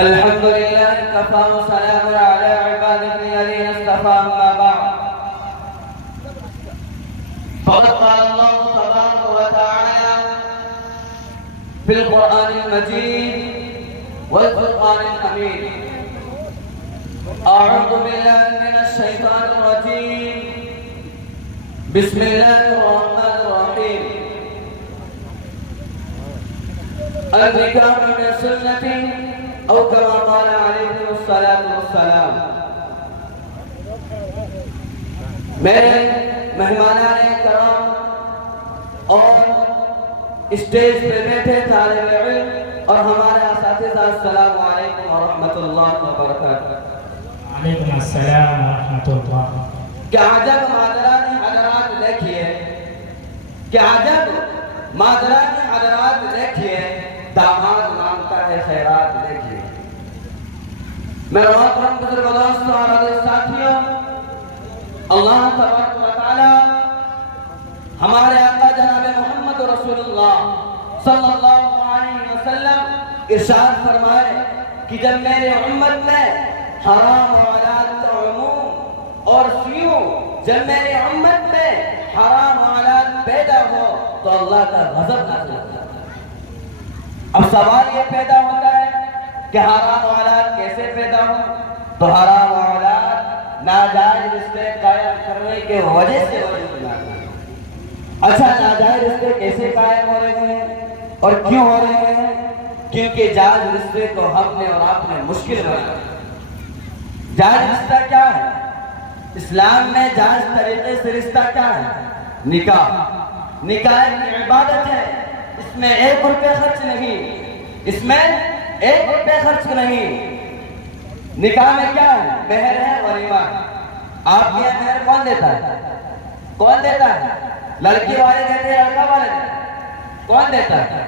الحمد لله كفى وسلام على عباده الذين اصطفى أما بعد فقد قال الله تبارك وتعالى في القرآن المجيد والفرقان الحميد أعوذ بالله من الشيطان الرجيم بسم الله الرحمن الرحيم النكاح من سنتي أو كما قال عليه الصلاة والسلام. میرے مہمانان کرام اور اسٹیج پہ بیٹھے طالب علم اور ہمارے اساتذہ، السلام علیکم ورحمۃ اللہ وبرکاتہ. وعلیکم السلام ورحمۃ اللہ. کیا عجب معذرات حضرات دیکھیے، کیا عجب معذرات حضرات دیکھیے، داماد مانگتا ہے خیرات دیکھیے. میرے محترم بزرگ دوستوں اور عزیز ساتھیوں، اللہ تبارک و تعالی ہمارے آقا جناب محمد رسول اللہ صلی اللہ علیہ وسلم ارشاد فرمائے کہ جب میرے امت میں حرام اولاد کا عموم اور سیوں، جب میرے امت میں حرام اولاد پیدا ہو تو اللہ کا غضب نازل ہوتا ہے. اب سوال یہ پیدا ہوتا ہے کہ حرام اولاد کیسے پیدا ہو؟ تو حرام اولاد ناجائز رشتے قائم کرنے کے وجہ سے وجود میں آتا ہے. اچھا، ناجائز رشتے کیسے قائم ہو رہے ہیں اور کیوں ہو رہے ہیں؟ کیونکہ جائز رشتے کو ہم نے اور آپ نے مشکل بنایا. جائز رشتہ کیا ہے؟ اسلام میں جائز طریقے سے رشتہ کیا ہے؟ نکاح. نکاح کی عبادت ہے، اس میں 1 روپے خرچ نہیں، اس میں 1 روپے خرچ نہیں. نکاح میں کیا ہے؟ مہر ہے، ولیمہ. آپ کے یہاں مہر کون دیتا ہے؟ کون دیتا ہے؟ لڑکی والے دیتے ہیں، لڑکا والے دیتے ہیں؟ کون دیتا ہے؟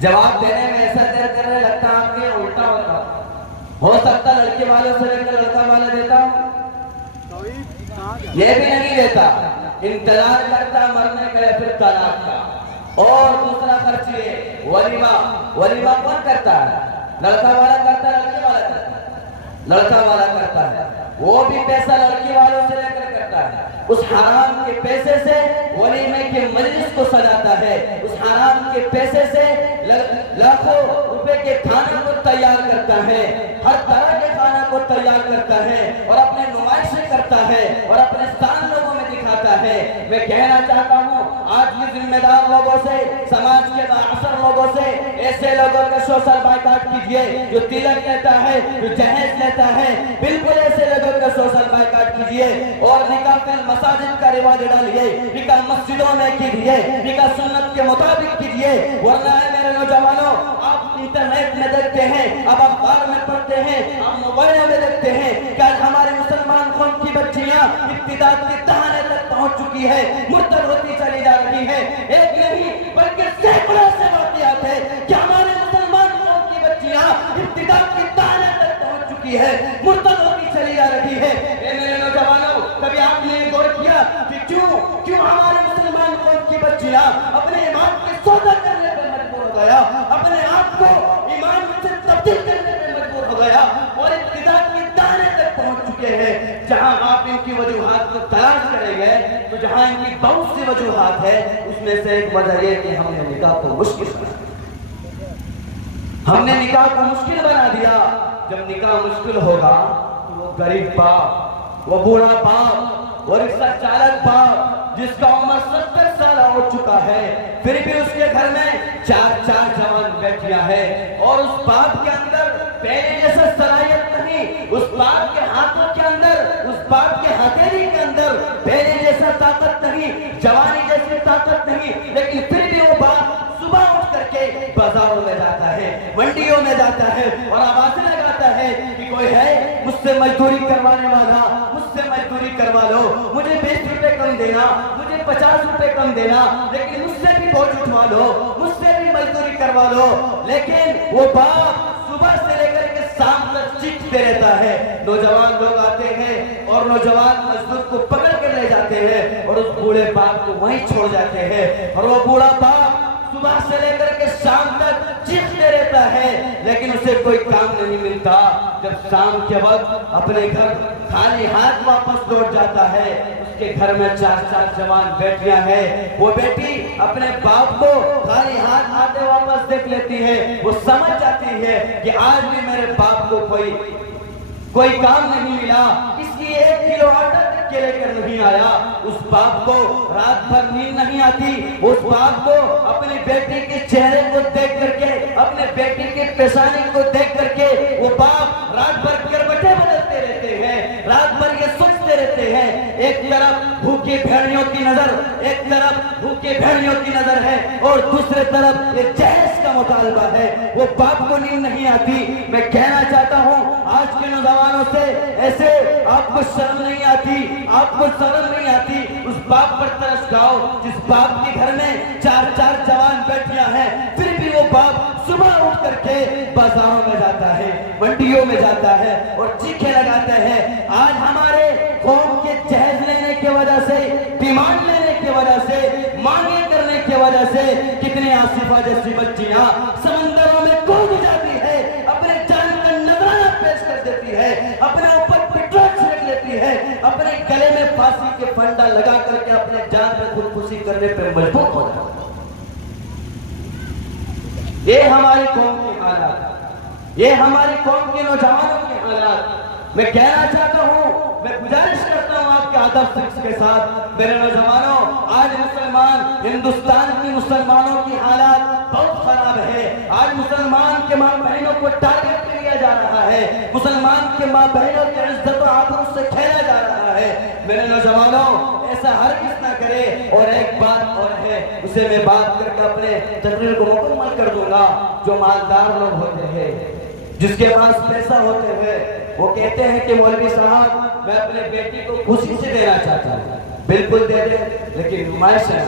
جواب دینے میں ایسا دیر کرنے لگتا ہے آپ کے الٹا ہوتا ہو سکتا لڑکی والوں سے لے کر لڑکا والا دیتا ہوں، یہ بھی نہیں دیتا، انتظار کرتا مرنے کا یا پھر طلاق کا. اور دوسرا خرچ یہ ولیمہ. ولیمہ کون کرتا ہے؟ لڑکا والا کرتا ہے، لڑکی والا کرتا ہے؟ لڑکا والا کرتا ہے. وہ بھی پیسہ لڑکی والوں سے لے کر کرتا ہے. اس حرام کے پیسے سے ولیمے کے مجلس کو سجاتا ہے، اس حرام کے پیسے سے لاکھوں روپے کے کھانے کو تیار کرتا ہے، ہر طرح کے کھانا کو تیار کرتا ہے اور اپنے نمائشیں کرتا ہے اور اپنے ستان لوگوں میں دکھاتا ہے. میں کہنا چاہتا ہوں آج کی ذمہ دار لوگوں سے، سماج کے بااثر لوگوں سے، ایسے لوگوں کا سوشل بائیکاٹ کیجئے جو تلک لیتا ہے، جو جہیز لیتا ہے. بالکل ایسے لوگوں کا سوشل بائیکاٹ کیجئے اور نکاح فی المساجد کا رواج ڈالیے، نکاح مسجدوں میں کیجئے، نکاح سنت کے مطابق کیجئے. ورنہ ہے میرے نوجوانوں، آپ انٹرنیٹ میں دیکھتے ہیں، اب اخبار میں پڑھتے ہیں، آپ موبائلوں میں دیکھتے ہیں کہ آج ہمارے مسلمان قوم کی بچیاں ابتداء کی دہانے تک پہنچ چکی ہے، مرتد ہوتی چلی جا رہی ہے. ایک نہیں بلکہ سینکڑوں سے واقعات ہے کہ ہمارے مسلمان قوم کی بچیاں ابتداء کی دہانے تک پہنچ چکی ہے، مرتد ہوتی چلی جا رہی ہے. اے میرے نوجوانوں، کبھی آپ نے غور کیا کہ کیوں ہمارے مسلمان قوم کی بچیاں اپنے ایمان کی سودا کرنے پر مجبور ہو گیا، اپنے آپ کو ایمان سے تبدیل کرنے پر مجبور ہو گیا اور ابتداء کی دہانے تک پہنچ چکے ہیں؟ جہاں آپ ان کی وجوہات کو تلاش کریں گے تو جہاں ان کی بہت سی وجوہات ہے، اس میں سے ایک وجہ یہ کہ ہم نے نکاح کو مشکل بنا دیا. ہم نے نکاح کو مشکل بنا دیا. جب نکاح مشکل ہوگا تو وہ غریب باپ، وہ بوڑھا باپ، وہ رکشہ چالک باپ جس کا عمر 70 سال ہو چکا ہے، پھر بھی اس کے گھر میں 4 جوان بیٹھیا ہے اور اس باپ کے اندر پہلے جیسا صلاحیت نہیں، اس باپ کے ہاتھوں کے اندر، اس باپ کے ہتھیلی کے اندر پہلے جیسا طاقت نہیں، جوانی جیسی طاقت نہیں، لیکن پھر بھی وہ باپ صبح اٹھ کر کے بازاروں میں جاتا ہے، منڈیوں میں جاتا ہے اور آوازیں لگاتا ہے کہ کوئی ہے مجھ سے مزدوری کروانے والا، مجھ سے مزدوری کروا لو، مجھے 20 روپے کم دینا، مجھے 50 روپے کم دینا، لیکن مجھ سے بھی بوجھ اٹھوا لو، مجھ سے بھی مزدوری کروا لو. لیکن وہ باپ صبح سے لے کر کے شام تک چیختے رہتا ہے. نوجوان لوگ آتے ہیں اور نوجوان مزدور کو پکڑ کے لے جاتے ہیں اور اس بوڑھے باپ کو وہیں چھوڑ جاتے ہیں اور وہ بوڑھا باپ صبح سے لے کر کے شام تک چیختے رہتا ہے. لیکن لیکن اسے کوئی کام نہیں ملتا. جب شام کے وقت اپنے گھر خالی ہاتھ واپس لوٹ جاتا ہے, اس کے گھر میں 4 جوان بیٹیاں ہیں. وہ بیٹی اپنے باپ کو خالی ہاتھ آتے واپس دیکھ لیتی ہے. وہ سمجھ جاتی ہے کہ آج بھی میرے باپ کو کوئی کام نہیں ملا, اس لیے 1 کلو آٹا تک کے لے کر نہیں آیا. اس باپ کو رات بھر نیند نہیں آتی. اس باپ کو اپنی بیٹی کے چہرے کو دیکھ کر کے, اپنے بیٹی کے پیشانی کو دیکھ کر کے وہ باپ رات بھر کربٹیں بدلتے رہتے ہیں, رات بھر یہ سوچتے رہتے ہیں. ایک طرف بھوکی بھیڑیوں کی نظر, ایک طرف بھوکی بھیڑیوں کی نظر ہے, اور دوسرے طرف یہ جہیز کا مطالبہ ہے. وہ باپ کو نیند نہیں آتی. میں کہنا چاہتا ہوں آج کے نوجوانوں سے, ایسے آپ کو شرم نہیں آتی, آپ کو شرم نہیں آتی. اس باپ پر ترس کھاؤ جس باپ کے گھر میں 4 جوان بیٹیاں ہیں, پھر بھی وہ باپ صبح اٹھ کر کے بازاروں میں جاتا ہے, منڈیوں میں جاتا ہے اور چیخے لگاتے ہیں. آج ہمارے قوم کے جہیز لینے کی وجہ سے, ڈیمانڈ لینے کی وجہ سے, مانگیں کرنے کی وجہ سے کتنی آصفہ جیسی بچیاں سمندروں میں کود جاتی ہے, اپنے جان کا نذرانہ پیش کر دیتی ہے, اپنے اوپر پٹرول چھڑک لیتی ہے, اپنے گلے میں پھانسی کے پھندا لگا کر کے اپنے جان پہ خودکشی کرنے پہ مجبور ہو جاتی ہے. یہ ہماری قوم کے حالات, یہ ہماری قوم کے نوجوانوں کے حالات. میں کہنا چاہتا ہوں, میں گزارش کرتا ہوں آپ کے ادب کے ساتھ, میرے نوجوانوں, آج مسلمان, ہندوستان کی مسلمانوں کی حالات بہت خراب ہے. آج مسلمان کے ماں بہنوں کو ٹارگٹ کیا جا رہا ہے, مسلمان کے ماں بہنوں کی عزت و آبرو سے کھیلا جا رہا ہے. میرے نوجوانوں, ایسا ہرگز نہ کرے. اور ایک بات اور ہے, اسے میں بات کر کے اپنے تقریر کو مکمل کر دوں گا. جو مالدار لوگ ہوتے ہیں, جس کے پاس پیسہ ہوتے ہیں, وہ کہتے ہیں کہ مولوی صاحب میں اپنے بیٹی کو خوشی سے دینا چاہتا ہوں. بالکل دے دے, لیکن نمائش ہے.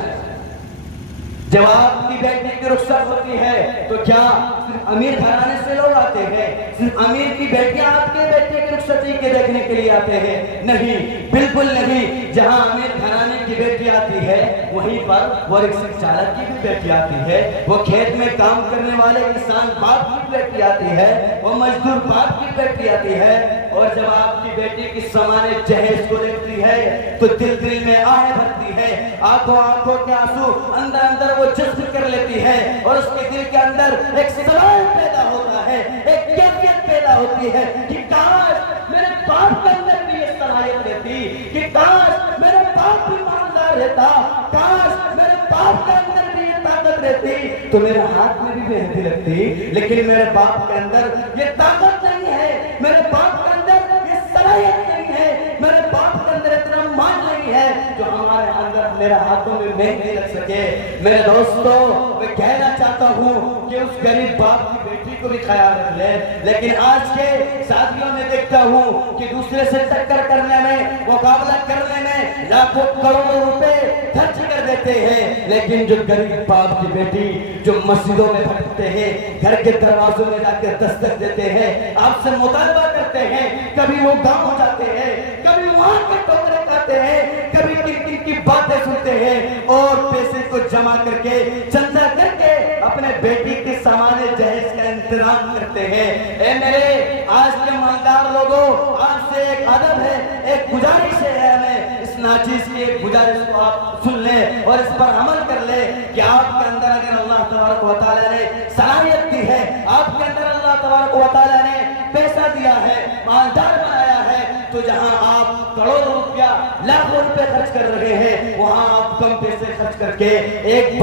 جب آپ کی بیٹی کی رخصت ہوتی ہے تو کیا صرف امیر گھرانے سے لوگ آتے ہیں؟ صرف امیر کی بیٹیاں آپ کے بیٹے کی رخصتی کے دیکھنے کے لیے آتے ہیں؟ نہیں, بالکل نہیں. جہاں امیر گھرانے کی بیٹی آتی ہے وہیں پر وہ رکشہ چالک کی بھی بیٹی آتی ہے, وہ کھیت میں کام کرنے والے کسان باپ کی بیٹی آتی ہے, وہ مزدور باپ کی بیٹی آتی ہے. اور جب آپ کی بیٹی کی سامان جہیز کو دیکھتی ہے تو دل میں آہیں بھرتی ہے, آنکھوں کے آنسو اندر وہ جذب کر لیتی ہے, اور اس کے دل کے اندر ایک سوال پیدا ہوتا ہے, ایک کیفیت پیدا ہوتی ہے کہ کاش میرے باپ کے اندر بھی یہ صلاحیت رہتی, کہ کاش میرے باپ بھی مالدار رہتا, کاش میرے باپ کے اندر بھی یہ طاقت رہتی تو میرے ہاتھ میں بھی مہندی لگتی. لیکن میرے باپ کے اندر یہ طاقت نہیں ہے, میرے باپ کے اندر یہ صلاحیت نہیں ہے, میرے باپ کے اندر اتنا مان نہیں ہے جو ہمارے اندر میرے ہاتھوں میں مہندی لگ سکے. میرے دوستو, میں کہنا چاہتا ہوں کہ اس غریب باپ کی بیٹی کو بھی خیال رکھ لے. لیکن آج کے شادیوں میں دیکھتا ہوں کہ دوسرے سے ٹکر کرنے میں, مقابلہ کرنے میں لاکھوں کروڑوں روپے خرچ کر دیتے ہیں, لیکن جو غریب باپ کی بیٹی جو مسجدوں میں بھٹکتے ہیں, گھر کے دروازوں میں جا کے دستک دیتے ہیں, آپ سے مطالبہ کرتے ہیں, کبھی وہ گاؤں جاتے ہیں, کبھی وہاں کے ٹوکرے کھاتے ہیں, کبھی کن کی باتیں سنتے ہیں, اور پیسے کو جمع کر کے چندہ کر کے اپنے بیٹی کے سامان جہیز کا انتظام کرتے ہیں. اے میرے آج کے مالدار لوگوں, آپ سے ایک ادب ہے, ایک گزارش ہے ہمیں, اس ناچیز کی ایک گزارش کو آپ سن لیں اور اس پر عمل کر لیں کہ آپ کے اندر اگر اللہ تبارک و تعالیٰ نے صلاحیت دی ہے, آپ کے اندر اللہ تبارک و تعالیٰ نے پیسہ دیا ہے, مالدار بنایا ہے, تو جہاں آپ کروڑوں روپیہ, لاکھوں روپے خرچ کر رہے ہیں, وہاں آپ کم پیسے خرچ کر کے ایک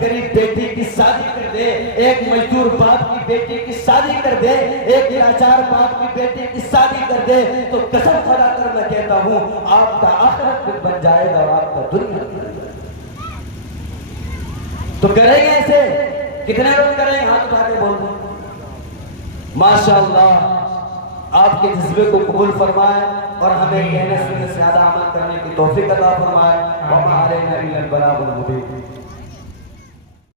غریب بیٹی کی شادی کر دے, ایک مزدور باپ کی بیٹی کی شادی کر دے, ایک لاچار باپ کی بیٹی کی شادی کر دے, تو قسم خدا کر میں کہتا ہوں آپ کا آخرت بھی بن جائے گا اور آپ کا دنیا بھی بن جائے گا. تو کریں گے ایسے, کتنے لوگ کریں گے؟ ہاتھ اٹھا کے بول دیں. ماشاءاللہ, آپ کے جذبے کو قبول فرمائے اور ہمیں کہنے سننے سے زیادہ عمل کرنے کی توفیق عطا فرمائے. وما علینا الا البلاغ المبین.